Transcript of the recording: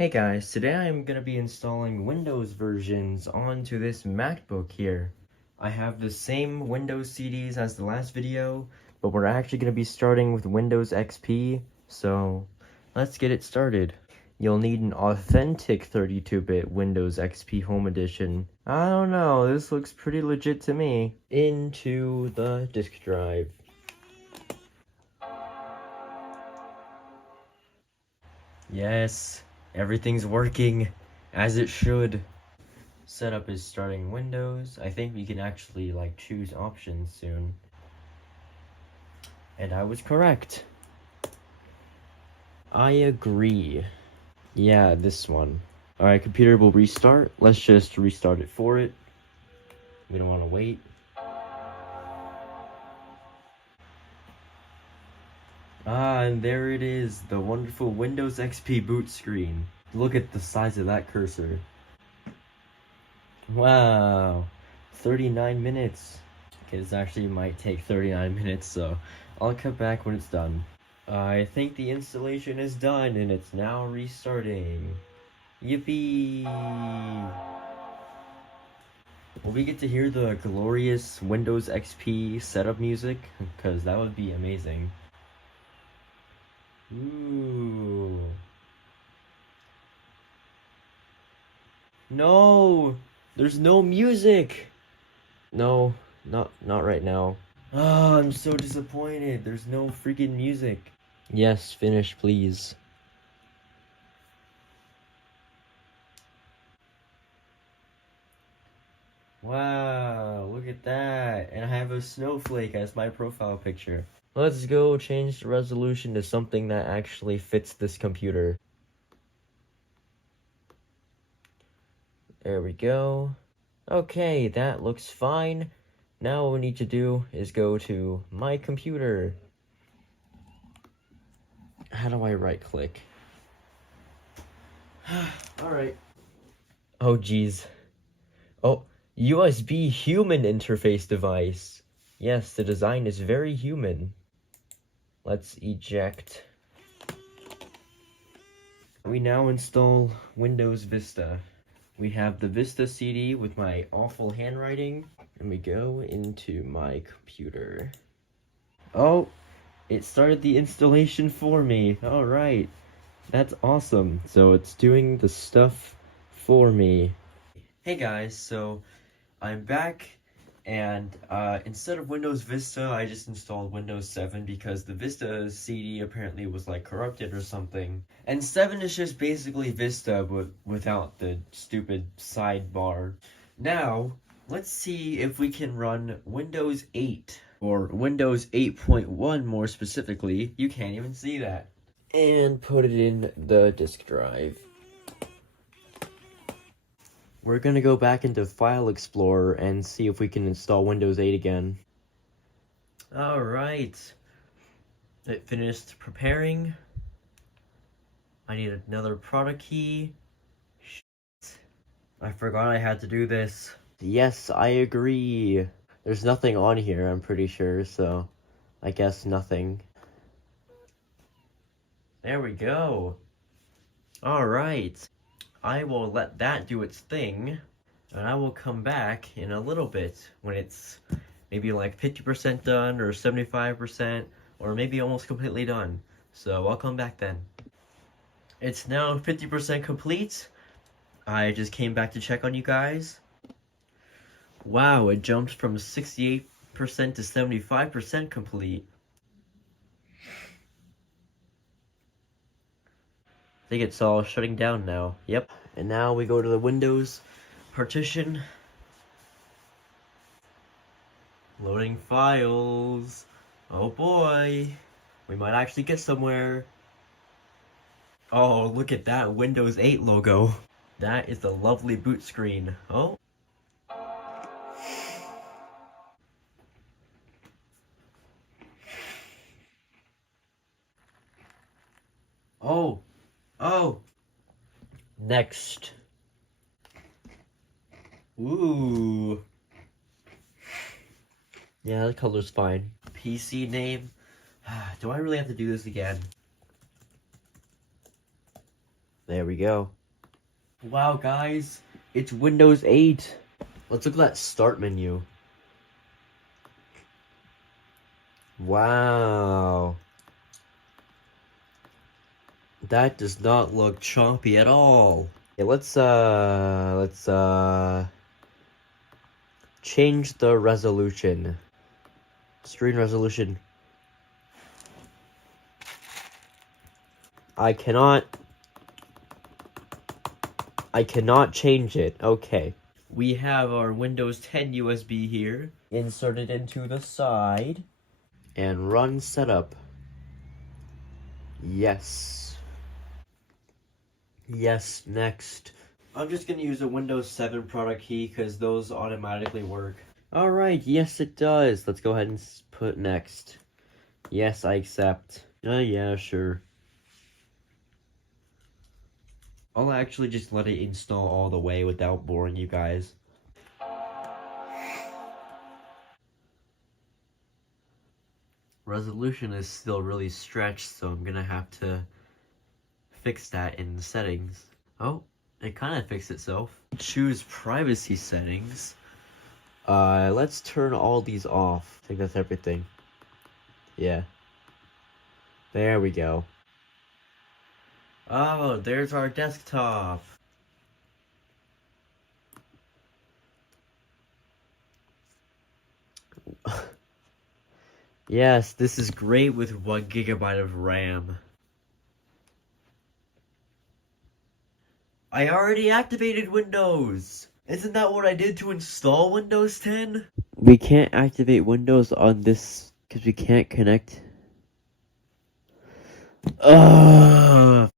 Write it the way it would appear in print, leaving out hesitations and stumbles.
Hey guys, today I'm going to be installing Windows versions onto this MacBook here. I have the same Windows CDs as the last video, but we're actually going to be starting with Windows XP, so let's get it started. You'll need an authentic 32-bit Windows XP Home Edition. I don't know, this looks pretty legit to me. Into the disk drive. Yes, everything's working as it should. Setup is starting Windows. I think we can actually choose options soon. And I was correct. I agree. Yeah, this one. Alright, computer will restart. Let's just restart it for it. We don't want to wait. Ah, and there it is, the wonderful Windows XP boot screen. Look at the size of that cursor. Wow, 39 minutes. Okay, this actually might take 39 minutes, so I'll cut back when it's done. I think the installation is done and it's now restarting. Yippee! Will we get to hear the glorious Windows XP setup music? Because that would be amazing. Ooh. No! There's no music! No, not right now. Ah, I'm so disappointed. There's no freaking music. Yes, finish, please. Wow, look at that. And I have a snowflake as my profile picture. Let's go change the resolution to something that actually fits this computer. There we go. Okay, that looks fine. Now what we need to do is go to my computer. How do I right click? Alright. Oh geez. Oh, USB human interface device. Yes, the design is very human. Let's eject. We now install Windows Vista. We have the Vista CD with my awful handwriting, and we go into my computer. Oh, it started the installation for me. Alright, that's awesome. So it's doing the stuff for me. Hey guys, so I'm back, and instead of Windows Vista, I just installed Windows 7 because the Vista CD apparently was corrupted or something. And 7 is just basically Vista, but without the stupid sidebar. Now, let's see if we can run Windows 8, or Windows 8.1 more specifically. You can't even see that. And put it in the disk drive. We're gonna go back into File Explorer and see if we can install Windows 8 again. Alright. It finished preparing. I need another product key. Shit. I forgot I had to do this. Yes, I agree. There's nothing on here, I'm pretty sure, so I guess nothing. There we go. Alright. I will let that do its thing, and I will come back in a little bit when it's maybe 50% done, or 75%, or maybe almost completely done. So I'll come back then. It's now 50% complete. I just came back to check on you guys. Wow, it jumped from 68% to 75% complete. I think it's all shutting down now. Yep. And now we go to the Windows partition. Loading files. Oh boy. We might actually get somewhere. Oh, look at that Windows 8 logo. That is the lovely boot screen. Oh. Oh. Oh. Next. Ooh. Yeah, the color's fine. PC name. Do I really have to do this again? There we go. Wow, guys, it's Windows 8. Let's look at that start menu. Wow. That does not look choppy at all. Okay, let's change the resolution. Screen resolution. I cannot change it. Okay. We have our Windows 10 USB here. Insert it into the side. And run setup. Yes. Yes, next. I'm just gonna use a Windows 7 product key because those automatically work. Alright, yes it does. Let's go ahead and put next. Yes, I accept. Yeah, sure. I'll actually just let it install all the way without boring you guys. Resolution is still really stretched, so I'm gonna have to fix that in the settings. Oh, it kind of fixed itself. Choose privacy settings. Let's turn all these off. I think that's everything. Yeah. There we go. Oh, there's our desktop. Yes, this is great with 1 GB of RAM. I already activated Windows! Isn't that what I did to install Windows 10? We can't activate Windows on this because we can't connect. Ugh.